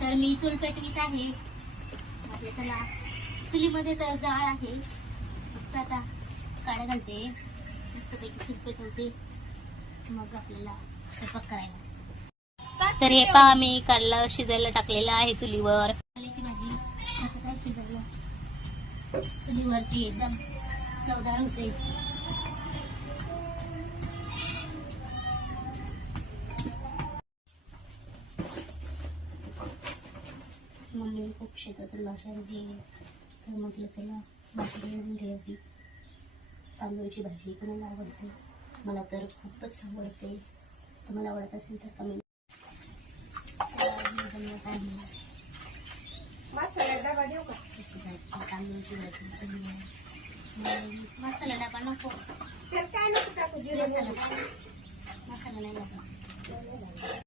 तर मी चूल पेटवीत आहे. चला चुलीमध्ये तर जाळ आहे. फक्त आता काड्या घालते, मस्तपैकी चूल पेटवते, मग आपल्याला स्वयंपाक करायला. तर हे पहा मी कारलं शिजायला टाकलेलं आहे चुलीवर. कारल्याची भाजी आता काय शिजवलं चुलीवरची एकदम चवदार होते. मम्मी खूप शेतातून भाषांची, तर म्हटलं चला भाजी बनवून घ्यावी. तांदूळची भाजी कोणाला आवडते, मला तर खूपच आवडते. तुम्हाला आवडत असेल तर कमेंट. मसाला डबा देऊ का? तांदूळची भाजी मसाला डबा नको. त्यात काय नको टाकू, जिरे मसाला नाही लागत.